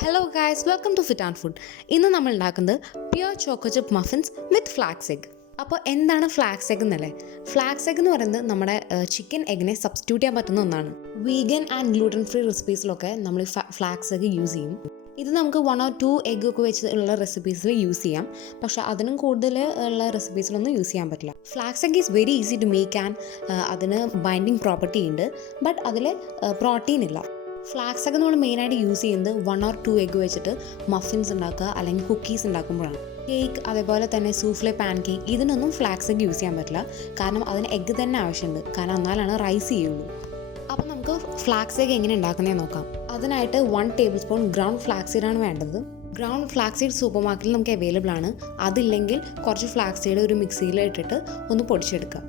Hello guys, welcome to Fit and Food. ഇന്ന് നമ്മൾ ഉണ്ടാക്കുന്നത് Pear Choco chip muffins with Flax Egg. അപ്പോൾ എന്താണ് ഫ്ലാക്സ് എഗ് എന്നല്ലേ? ഫ്ലാക്സ് എഗ് എന്ന് പറയുന്നത് നമ്മുടെ ചിക്കൻ എഗ്ഗിനെ സബ്സ്റ്റിറ്റ്യൂട്ട് ചെയ്യാൻ പറ്റുന്ന ഒന്നാണ്. വീഗൻ ആൻഡ് ഗ്ലൂട്ടൻ ഫ്രീ റെസിപ്പീസിലൊക്കെ നമ്മൾ ഫ്ലാക്സ് എഗ് യൂസ് ചെയ്യും. ഇത് നമുക്ക് 1 or 2 എഗ്ഗ് ഒക്കെ വെച്ച് ഉള്ള റെസിപ്പീസിൽ യൂസ് ചെയ്യാം. പക്ഷേ അതിനും കൂടുതൽ ഉള്ള റെസിപ്പീസിലൊന്നും യൂസ് ചെയ്യാൻ പറ്റില്ല. Flax egg is very easy to make and അതിന് ബൈൻഡിങ് പ്രോപ്പർട്ടി ഉണ്ട്. ബട്ട് അതിൽ പ്രോട്ടീൻ ഇല്ല. ഫ്ലാക്സ് ഒക്കെ നമ്മൾ മെയിനായിട്ട് യൂസ് ചെയ്യുന്നത് 1 or 2 എഗ്ഗ് വെച്ചിട്ട് മഫിൻസ് ഉണ്ടാക്കുക അല്ലെങ്കിൽ കുക്കീസ് ഉണ്ടാക്കുമ്പോഴാണ്. കേക്ക് അതേപോലെ തന്നെ സൂഫ്ലെ പാൻ കേക്ക് ഇതിനൊന്നും ഫ്ലാക്സ് എഗ് യൂസ് ചെയ്യാൻ പറ്റില്ല. കാരണം അതിന് എഗ്ഗ് തന്നെ ആവശ്യമുണ്ട്. കാരണം എന്നാലാണ് റൈസ് ചെയ്യുള്ളൂ. അപ്പോൾ നമുക്ക് ഫ്ലാക്സ് എഗ് എങ്ങനെ ഉണ്ടാക്കുന്നതെന്ന് നോക്കാം. അതിനായിട്ട് 1 tablespoon ഗ്രൗണ്ട് ഫ്ലാക്സ് സീഡാണ് വേണ്ടത്. ഗ്രൗണ്ട് ഫ്ലാക്സ് സീഡ് സൂപ്പർ മാർക്കറ്റിൽ നമുക്ക് അവൈലബിൾ ആണ്. അതില്ലെങ്കിൽ കുറച്ച് ഫ്ലാക്സ് സീഡ് ഒരു മിക്സിയിൽ ഇട്ടിട്ട് ഒന്ന് പൊടിച്ചെടുക്കുക.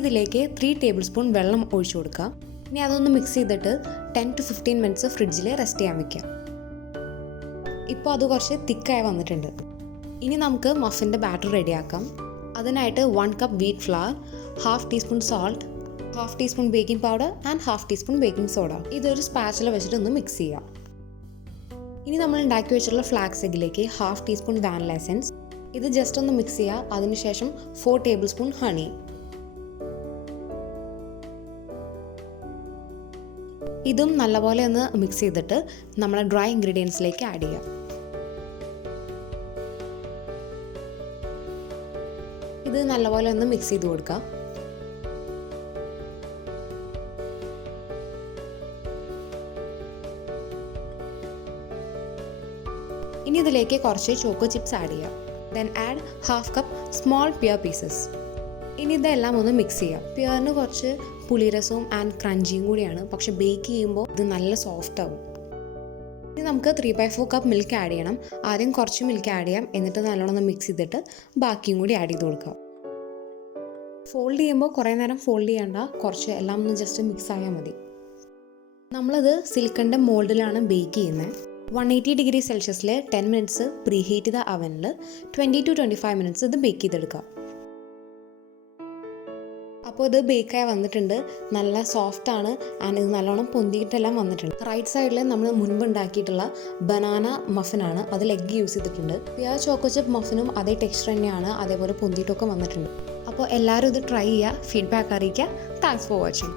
ഇതിലേക്ക് 3 tablespoon വെള്ളം ഒഴിച്ചു കൊടുക്കുക. ഇനി അതൊന്ന് മിക്സ് ചെയ്തിട്ട് 10 to 15 minutes ഫ്രിഡ്ജിൽ റെസ്റ്റ് ചെയ്യാൻ വയ്ക്കാം. ഇപ്പോൾ അത് കുറച്ച് തിക്കായി വന്നിട്ടുണ്ട്. ഇനി നമുക്ക് മഫിൻ്റെ ബാറ്റർ റെഡിയാക്കാം. അതിനായിട്ട് 1 cup wheat flower, 1/2 teaspoon salt, 1/2 teaspoon baking powder and 1/2 teaspoon baking soda. ഇതൊരു സ്പാച്ചില വെച്ചിട്ട് ഒന്ന് മിക്സ് ചെയ്യാം. ഇനി നമ്മൾ ഉണ്ടാക്കി വെച്ചിട്ടുള്ള ഫ്ലാക്സ് എഗ്ഗിലേക്ക് 1/2 teaspoon വാനില എസൻസ്. ഇത് ജസ്റ്റ് ഒന്ന് മിക്സ് ചെയ്യുക. അതിനുശേഷം 4 tablespoon ഹണി. ഇതും നല്ലപോലെ ഒന്ന് മിക്സ് ചെയ്തിട്ട് നമ്മുടെ ഡ്രൈ ഇൻഗ്രീഡിയൻസിലേക്ക് ആഡ് ചെയ്യാം. ഇത് നല്ലപോലെ ഒന്ന് മിക്സ് ചെയ്ത് കൊടുക്കാം. ഇനി ഇതിലേക്ക് കുറച്ച് ചോക്കോ ചിപ്സ് ആഡ് ചെയ്യാം. Then add 1/2 cup small pear pieces. ഇനി ഇതെല്ലാം ഒന്ന് മിക്സ് ചെയ്യാം. പിയറിന് കുറച്ച് പുളിരസവും ആൻഡ് ക്രഞ്ചിയും കൂടിയാണ്. പക്ഷെ ബേക്ക് ചെയ്യുമ്പോൾ ഇത് നല്ല സോഫ്റ്റ് ആവും. ഇനി നമുക്ക് 3/4 cup മിൽക്ക് ആഡ് ചെയ്യണം. ആദ്യം കുറച്ച് മിൽക്ക് ആഡ് ചെയ്യാം. എന്നിട്ട് നല്ലോണം ഒന്ന് മിക്സ് ചെയ്തിട്ട് ബാക്കിയും കൂടി ആഡ് ചെയ്ത് കൊടുക്കാം. ഫോൾഡ് ചെയ്യുമ്പോൾ കുറേ നേരം ഫോൾഡ് ചെയ്യേണ്ട, കുറച്ച് എല്ലാം ഒന്ന് ജസ്റ്റ് മിക്സ് ആയാൽ മതി. നമ്മളത് സിലിക്കണിൻ്റെ മോൾഡിലാണ് ബേക്ക് ചെയ്യുന്നത്. 180 degree സെൽഷ്യസിൽ 10 minutes പ്രീ ഹീറ്റ് ചെയ്ത അവനിൽ 20 to 25 minutes ഇത് ബേക്ക് ചെയ്തെടുക്കാം. അപ്പോൾ ഇത് ബേക്കായി വന്നിട്ടുണ്ട്. നല്ല സോഫ്റ്റാണ് ആൻഡ് ഇത് നല്ലോണം പൊന്തിയിട്ടെല്ലാം വന്നിട്ടുണ്ട്. റൈറ്റ് സൈഡിൽ നമ്മൾ മുൻപ് ഉണ്ടാക്കിയിട്ടുള്ള ബനാന മഫിനാണ്. അതിൽ എഗ്ഗ് യൂസ് ചെയ്തിട്ടുണ്ട്. പിയർ ചോക്കോ ചിപ്പ് മഫിനും അതേ ടെക്സ്ചർ തന്നെയാണ്. അതേപോലെ പൊന്തിയിട്ടൊക്കെ വന്നിട്ടുണ്ട്. അപ്പോൾ എല്ലാവരും ഇത് ട്രൈ ചെയ്യുക, ഫീഡ്ബാക്ക് അറിയിക്കുക. Thanks for watching.